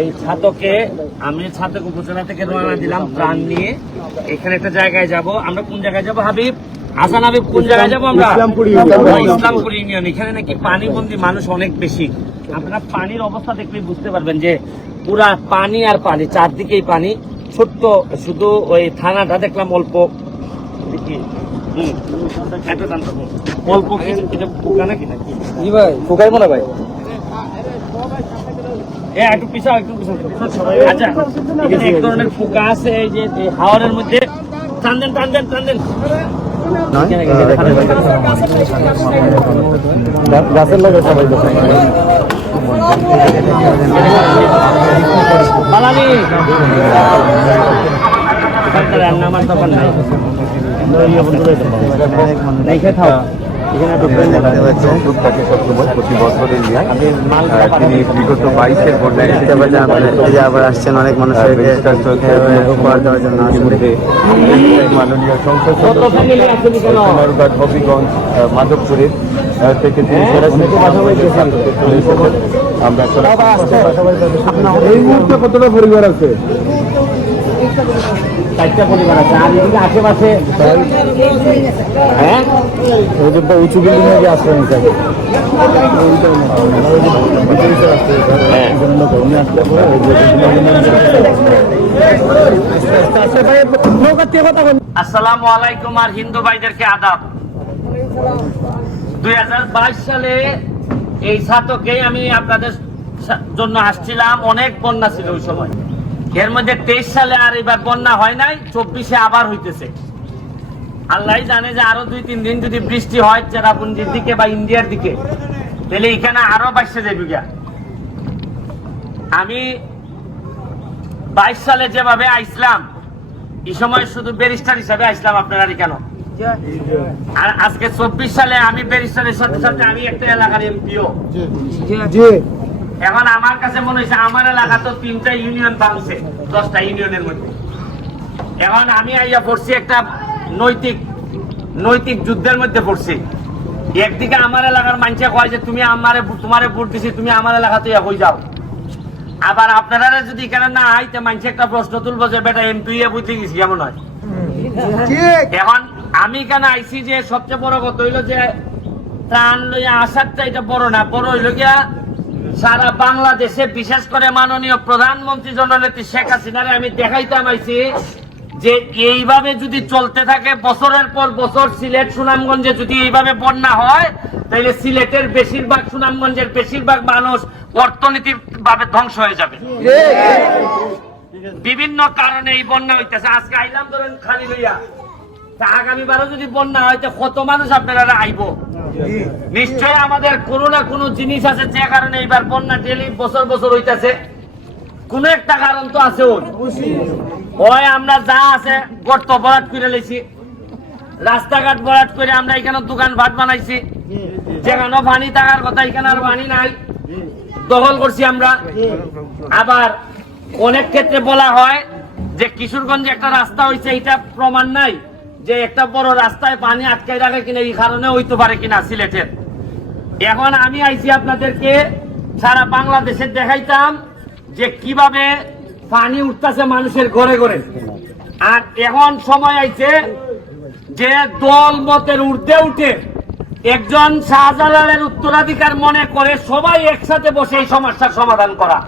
এই ছাতকে আমি ছাতক উপজেলা থেকে রওনা দিলাম প্রাণ নিয়ে। এখানে একটা জায়গায় যাব। আমরা কোন জায়গায় যাব হাবিব? আসান হাবিব কোন জায়গায় যাব আমরা? ইসলামপুর ইউনিয়ন। ইসলামপুর ইউনিয়ন। এখানে নাকি পানিবন্দী মানুষ অনেক বেশি। আপনারা পানির অবস্থা দেখলে বুঝতে পারবেন যে পুরা পানি আর পানি চারদিকেই পানি। ছোট্ট শুধু ওই থানাটা দেখলাম অল্প। দেখি, হুম, এত দাম তো অল্প কিছু কিছু পোকা নাকি নাকি? ভাই। ফোকাই মনে ভাই। একটু পিছাও একটু পিছাও। আচ্ছা এখানে এক ধরনের পোকা আছে এই যে এই মধ্যে। টান দেন টান দেন টান দেন। গাছের লাগে সবাই পালানি সরকার আর দোকান নাই থাও। দেখতে পাচ্ছেন থাকে সবসময় প্রতি বছরের নিয়ে তিনি বিগত বাইশের বন্যায় দেখতে পাচ্ছেন আপনারা আবার আসছেন অনেক উপহার দেওয়ার জন্য মাননীয় সংসদ হবিগঞ্জ মাধবপুরের থেকে তিনি হ্যাঁ, সরাসরি। আমরা এই মুহূর্তে কতটা পরিবার আছে? চারটা পরিবার আছে। আর এদিকে আশেপাশে হ্যাঁ? ওই যে উঁচু বিল্ডিং এ আশ্রয় নিতে আসসালামু আলাইকুম আর হিন্দু ভাইদেরকে আদাব। দুই হাজার বাইশ সালে এই ছাতকে আমি আপনাদের জন্য আসছিলাম। অনেক বন্যা ছিল ওই সময়। এর মধ্যে তেইশ সালে আর এবার বন্যা হয় নাই, চব্বিশে আবার হইতেছে। আল্লাহ জানে যে আরও দুই, তিন দিন যদি বৃষ্টি হয় চেরাপুঞ্জির দিকে বা ইন্ডিয়ার দিকে, তাহলে এখানে আরও বাইশে যাবে গিয়া আমি বাইশ সালে যেভাবে আইসলাম, এই সময় শুধু ব্যারিস্টার হিসাবে আসলাম আপনারা কেন? আর আজকে চব্বিশ সালে আমি ব্যারিস্টারের সাথে সাথে আমি একটা এলাকার এমপিও। এখন আমার কাছে মনে হয়েছে আমার এলাকা তো তিনটা ইউনিয়ন বাংছে দশটা ইউনিয়নের মধ্যে। এখন আমি আইয়া পড়ছি একটা নৈতিক নৈতিক যুদ্ধের মধ্যে পড়ছি। একদিকে আমার এলাকার মানুষে কয় যে তুমি আমারে তোমারে ভোট দিছি তুমি আমার এলাকাতে হয়ে যাও। আবার আপনারা যদি এখানে না আইতে মানুষে একটা প্রশ্ন তুলবো যে বেটা এমপি বুঝতে গেছি কেমন হয়? এখন আমি কেন আইছি যে সবচেয়ে বড় কথা হইল যে ত্রাণ লইয়া আসারটা এটা বড় না বড় হইল গিয়া সারা বাংলাদেশে, বিশেষ করে মাননীয় প্রধানমন্ত্রী জননেত্রী শেখ হাসিনারে আমি দেখাইতাম আইছি যে এইভাবে যদি চলতে থাকে, বছরের পর বছর সিলেট সুনামগঞ্জে যদি এইভাবে বন্যা হয় তাহলে সিলেটের বেশিরভাগ সুনামগঞ্জের বেশিরভাগ মানুষ অর্থনৈতিক ভাবে ধ্বংস হয়ে যাবে। বিভিন্ন কারণে এই বন্যা হইতেছে। আজকে আইলাম ধরেন খালি লইয়া। তা আগামী বারও যদি বন্যা হয়, তো কত মানুষ আপনারা আইব? নিশ্চয় আমাদের কোনো না কোনো জিনিস আছে যে কারণে এইবার বন্যা ডেলি বছর বছর হইতেছে। কোন একটা কারণ তো আছে ওর। হয় আমরা যা আছে গর্ত বরাট করে লেছি। রাস্তাঘাট বরাট করে আমরা এখানে দোকান ভাট বানাইছি। যেখানে পানি থাকার কথা এখানে আর পানি নাই। দখল করছি আমরা। আবার অনেক ক্ষেত্রে বলা হয় যে কিশোরগঞ্জে একটা রাস্তা হয়েছে এটা প্রমাণ নাই। যে একটা বড় রাস্তায় পানি আটকাই রাখে কিনা, এই কারণে হইতে পারে কিনা সিলেটের। এখন আমি আইছি আপনাদেরকে সারা বাংলাদেশে দেখাইতাম যে কীভাবে পানি উঠতেছে মানুষের ঘরে ঘরে। আর এখন সময় আইছে যে দল মতের উর্ধে উঠে একজন শাহজালালের উত্তরাধিকার মনে করে সবাই একসাথে বসে এই সমস্যার সমাধান করা।